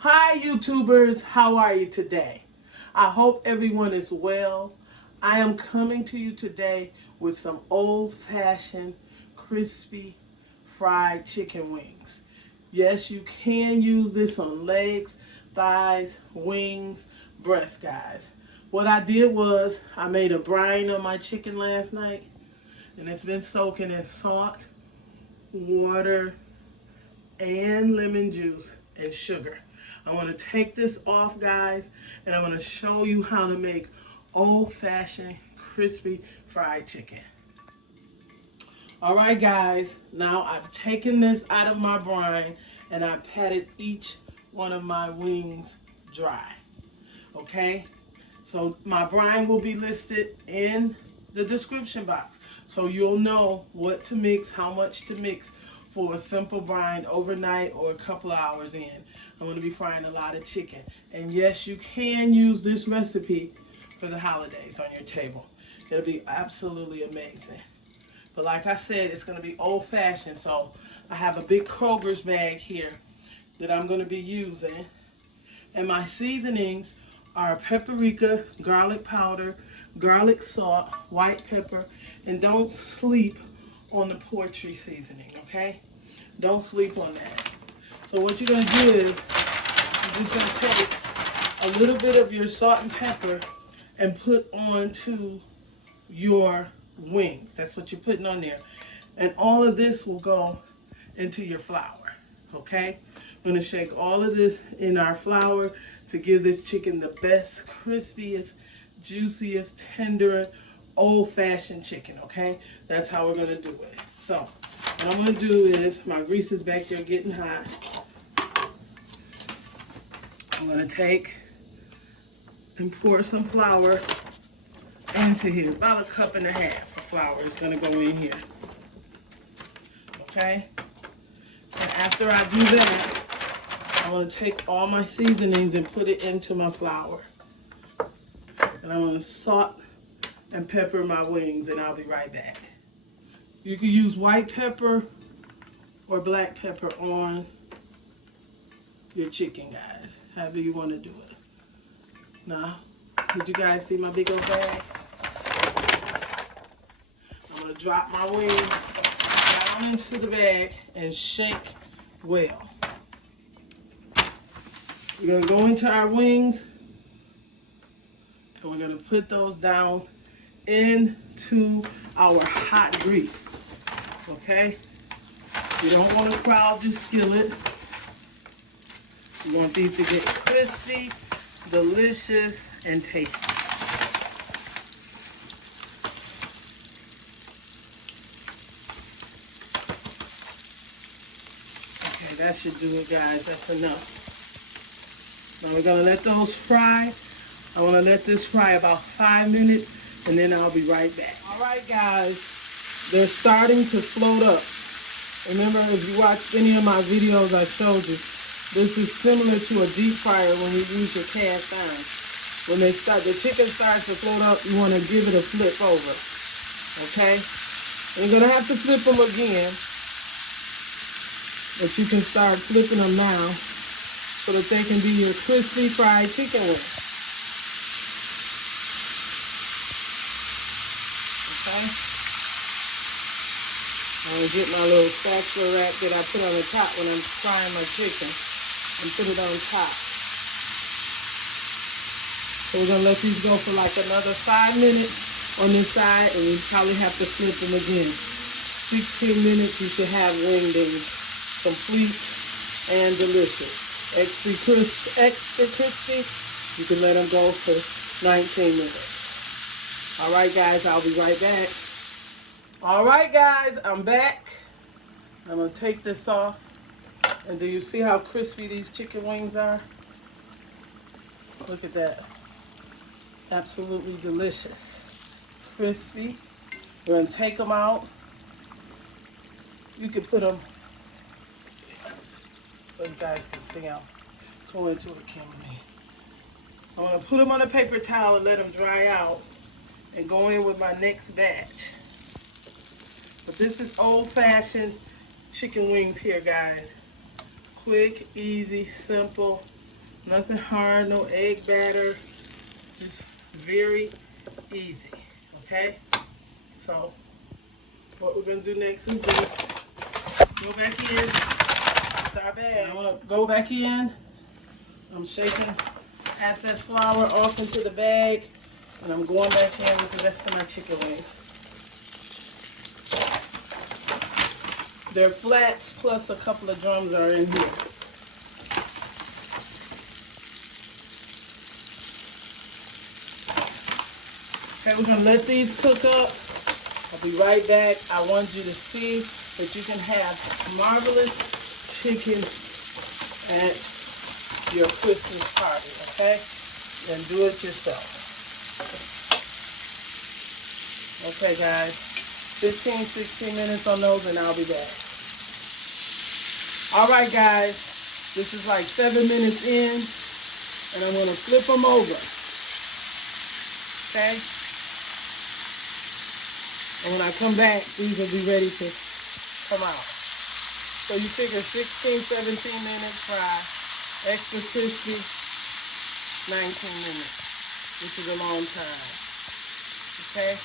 Hi YouTubers, how are you today? I hope everyone is well. I am coming to you today with some old-fashioned crispy fried chicken wings. Yes, you can use this on legs, thighs, wings, breast, guys. What I did was I made a brine on my chicken last night, and it's been soaking in salt, water, and lemon juice and sugar. I want to take this off, guys, and I'm going to show you how to make old-fashioned crispy fried chicken. All right, guys, now I've taken this out of my brine and I patted each one of my wings dry. Okay, so my brine will be listed in the description box, so you'll know what to mix, how much to mix for a simple brine overnight or a couple of hours in. I'm going to be frying a lot of chicken. And yes, you can use this recipe for the holidays on your table. It'll be absolutely amazing. But like I said, it's going to be old-fashioned, so I have a big Kroger's bag here that I'm going to be using. And my seasonings are paprika, garlic powder, garlic salt, white pepper, and don't sleep on the poultry seasoning, okay? Don't sleep on that. So what you're going to do is you're just going to take a little bit of your salt and pepper and put onto your wings. That's what you're putting on there. And all of this will go into your flour, okay? I'm going to shake all of this in our flour to give this chicken the best, crispiest, juiciest, tender, old-fashioned chicken, okay? That's how we're going to do it. So what I'm going to do is, my grease is back there getting hot. I'm going to take and pour some flour into here. About 1.5 cups of flour is going to go in here. Okay? And after I do that, I'm going to take all my seasonings and put it into my flour. And I'm going to salt and pepper my wings, and I'll be right back. You can use white pepper or black pepper on your chicken, guys. However you want to do it. Now, did you guys see my big old bag? I'm going to drop my wings down into the bag and shake well. We're going to go into our wings and we're going to put those down into our hot grease. Okay? You don't want to crowd your skillet. You want these to get crispy, delicious, and tasty. Okay, that should do it, guys. That's enough. Now we're going to let those fry. I want to let this fry about 5 minutes, and then I'll be right back. All right, guys. They're starting to float up. Remember, if you watched any of my videos I showed you, this is similar to a deep fryer when you use your cast iron. When the chicken starts to float up, you want to give it a flip over. Okay? And you're going to have to flip them again. But you can start flipping them now so that they can be your crispy fried chicken wings. Okay? I'm going to get my little spatula rack that I put on the top when I'm frying my chicken and put it on top. So we're going to let these go for like another 5 minutes on this side, and we probably have to flip them again. 16 minutes, you should have wing beans, complete and delicious. Extra crispy, you can let them go for 19 minutes. All right, guys, I'll be right back. All right, guys, I'm back. I'm going to take this off. And do you see how crispy these chicken wings are? Look at that. Absolutely delicious. Crispy. We're going to take them out. You can put them, so you guys can see them. Go into it, Kimberly. I'm going to put them on a paper towel and let them dry out and go in with my next batch. But this is old-fashioned chicken wings here, guys. Quick, easy, simple, Nothing hard, no egg batter. Just very easy, okay? So, what we're going to do next is this. Go back in with our bag. I'm going to go back in. I'm shaking excess flour off into the bag. And I'm going back in with the rest of my chicken wings. They're flats plus a couple of drums are in here. Okay, we're going to let these cook up. I'll be right back. I want you to see that you can have marvelous chicken at your Christmas party, okay? And do it yourself. Okay, guys. 15, 16 minutes on those and I'll be back. All right, guys. This is like 7 minutes in and I'm going to flip them over. Okay? And when I come back, these will be ready to come out. So you figure 16, 17 minutes fry, extra crispy, 19 minutes, which is a long time. Okay?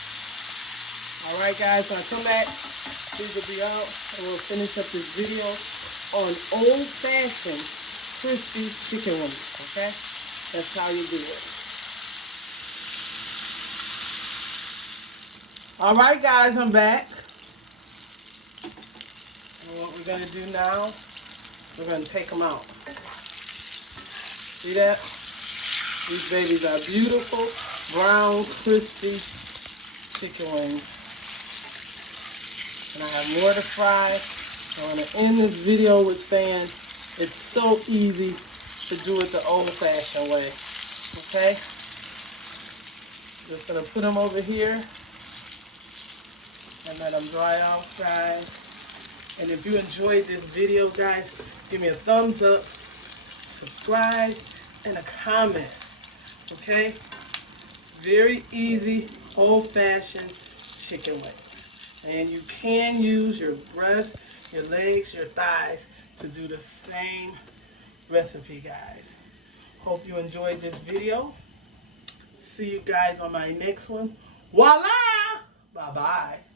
All right, guys, when I come back, these will be out, and we'll finish up this video on old-fashioned crispy chicken wings, okay? That's how you do it. All right, guys, I'm back. And what we're going to do now, we're going to take them out. See that? These babies are beautiful, brown, crispy chicken wings. And I have more to fry. I want to end this video with saying it's so easy to do it the old-fashioned way. Okay? Just going to put them over here. And let them dry off, guys. And if you enjoyed this video, guys, give me a thumbs up, subscribe, and a comment. Okay? Very easy, old-fashioned chicken wings. And you can use your breast, your legs, your thighs to do the same recipe, guys. Hope you enjoyed this video. See you guys on my next one. Voila! Bye-bye.